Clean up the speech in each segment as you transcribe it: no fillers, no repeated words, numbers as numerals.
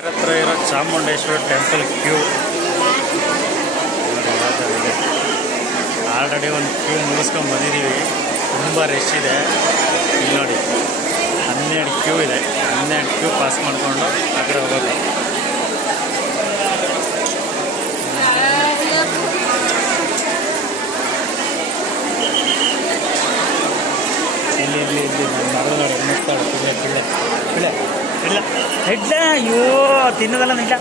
ಹತ್ರ ಇರೋ Chamundeshwari temple Q already ಒಂದು ಕ್ಯೂ ಮುಗಿಸ್ಕೊಂಡು ಬಂದಿದ್ದೀವಿ. ತುಂಬ ರಶ್ ಇದೆ. ಇಲ್ಲಿ ನೋಡಿ 12 ಕ್ಯೂ ಇದೆ. 12 ಕ್ಯೂ ಪಾಸ್ ಮಾಡಿಕೊಂಡು ಆ ಕಡೆ ಹೋಗೋದು. ಇಲ್ಲಿ ಮರದ ನೋಡಿ ಮುಗ್ತಾಳೆ ಪಿಳ್ಳೆ ಇಲ್ಲ ಹೆಡ್ಲ. ಅಯ್ಯೋ ತಿನ್ನೋದಲ್ಲ ನಿಲ್ಲ.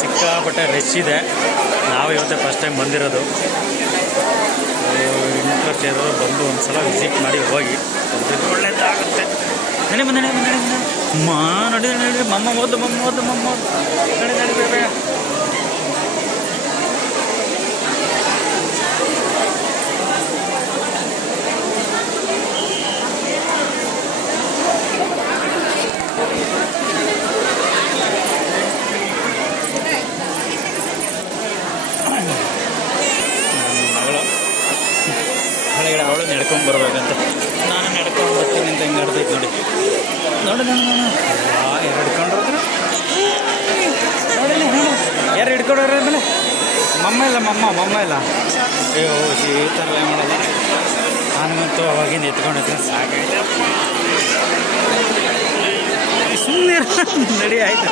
ಸಿಕ್ಕಾಪಟ್ಟೆ ರಶ್ ಇದೆ. ನಾವು ಇವತ್ತೇ ಫಸ್ಟ್ ಟೈಮ್ ಬಂದಿರೋದು. ಇಂಟ್ರೆಸ್ಟ್ ಇರೋರು ಬಂದು ಒಂದು ಸಲ ವಿಸಿಟ್ ಮಾಡಿ ಹೋಗಿ ಒಳ್ಳೆಯದಾಗುತ್ತೆ. ನಡಿ ಮಮ್ಮ ಓದು ನಡಿ ಬೇರೆ. ಕೆಳಗಡೆ ಅವಳು ನಡ್ಕೊಂಡು ಬರ್ಬೇಕಂತ. ನಾನು ನಡ್ಕೊಂಡು ಬರ್ತೀನಿ ಅಂತ ಹೆಂಗೆ ನಡ್ದೈತೆ ನೋಡಿ. ಯಾರು ಹಿಡ್ಕೊಂಡ್ರು ಯಾರು ಹಿಡ್ಕೊಂಡ್ರ ಆಮೇಲೆ ಮಮ್ಮ ಇಲ್ಲ. ಅಯ್ಯೋ ಈ ಥರ ಮಾಡಲ್ಲ. ನನಗಂತೂ ಅವಾಗಿಂದ ಎತ್ಕೊಂಡು ಸಾಕೈತೆ. ಸುಮ್ಮನೆ ನಡಿ ಆಯ್ತು.